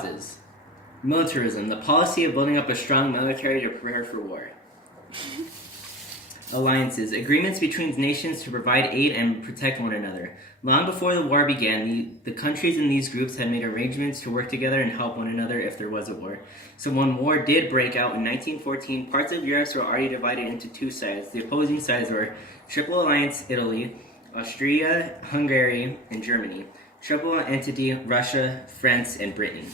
Causes. Militarism, the policy of building up a strong military to prepare for war. Alliances, agreements between nations to provide aid and protect one another. Long before the war began, the countries in these groups had made arrangements to work together and help one another if there was a war. So when war did break out in 1914, parts of Europe were already divided into two sides. The opposing sides were Triple Alliance Italy, Austria, Hungary, and Germany. Triple Entity Russia, France, and Britain.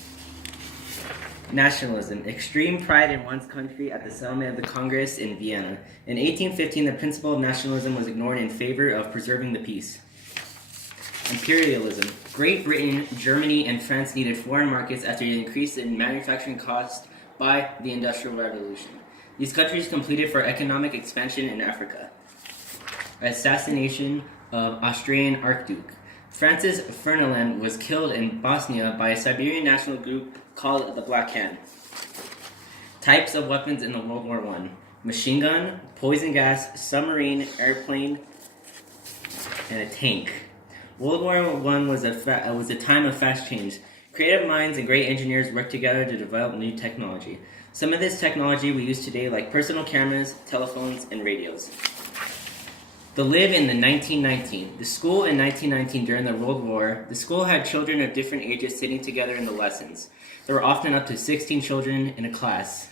Nationalism, extreme pride in one's country at the settlement of the Congress in Vienna. In 1815, the principle of nationalism was ignored in favor of preserving the peace. Imperialism, Great Britain, Germany, and France needed foreign markets after the increase in manufacturing costs by the Industrial Revolution. These countries completed for economic expansion in Africa. Assassination of Austrian Archduke. Francis Ferdinand was killed in Bosnia by a Siberian national group called the Black Hand. Types of weapons in the World War I. Machine gun, poison gas, submarine, airplane, and a tank. World War I was a time of fast change. Creative minds and great engineers worked together to develop new technology. Some of this technology we use today, like personal cameras, telephones, and radios. The live in the 1919. The school in 1919 during the World War, the school had children of different ages sitting together in the lessons. There were often up to 16 children in a class.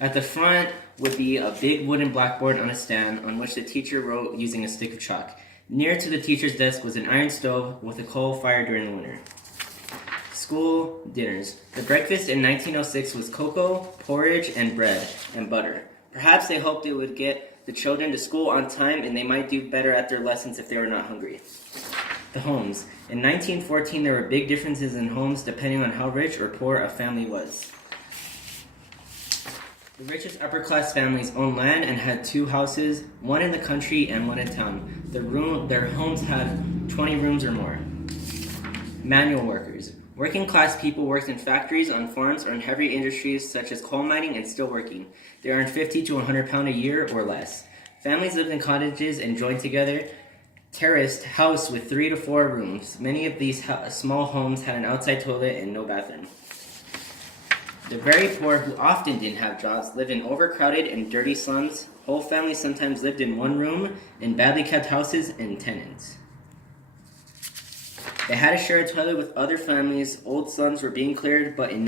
At the front would be a big wooden blackboard on a stand on which the teacher wrote using a stick of chalk. Near to the teacher's desk was an iron stove with a coal fire during the winter. School dinners. The breakfast in 1906 was cocoa, porridge, and bread and butter. Perhaps they hoped it would get the children to school on time and they might do better at their lessons if they were not hungry. The homes. In 1914, there were big differences in homes depending on how rich or poor a family was. The richest upper-class families owned land and had two houses, one in the country and one in town. Their homes had 20 rooms or more. Manual workers. Working-class people worked in factories, on farms, or in heavy industries such as coal mining and steelworking. They earned £50 to £100 a year or less. Families lived in cottages and joined together, terraced house with 3 to 4 rooms. Many of these small homes had an outside toilet and no bathroom. The very poor, who often didn't have jobs, lived in overcrowded and dirty slums. Whole families sometimes lived in one room in badly kept houses and tenants. They had to share a toilet with other families. Old slums were being cleared, but in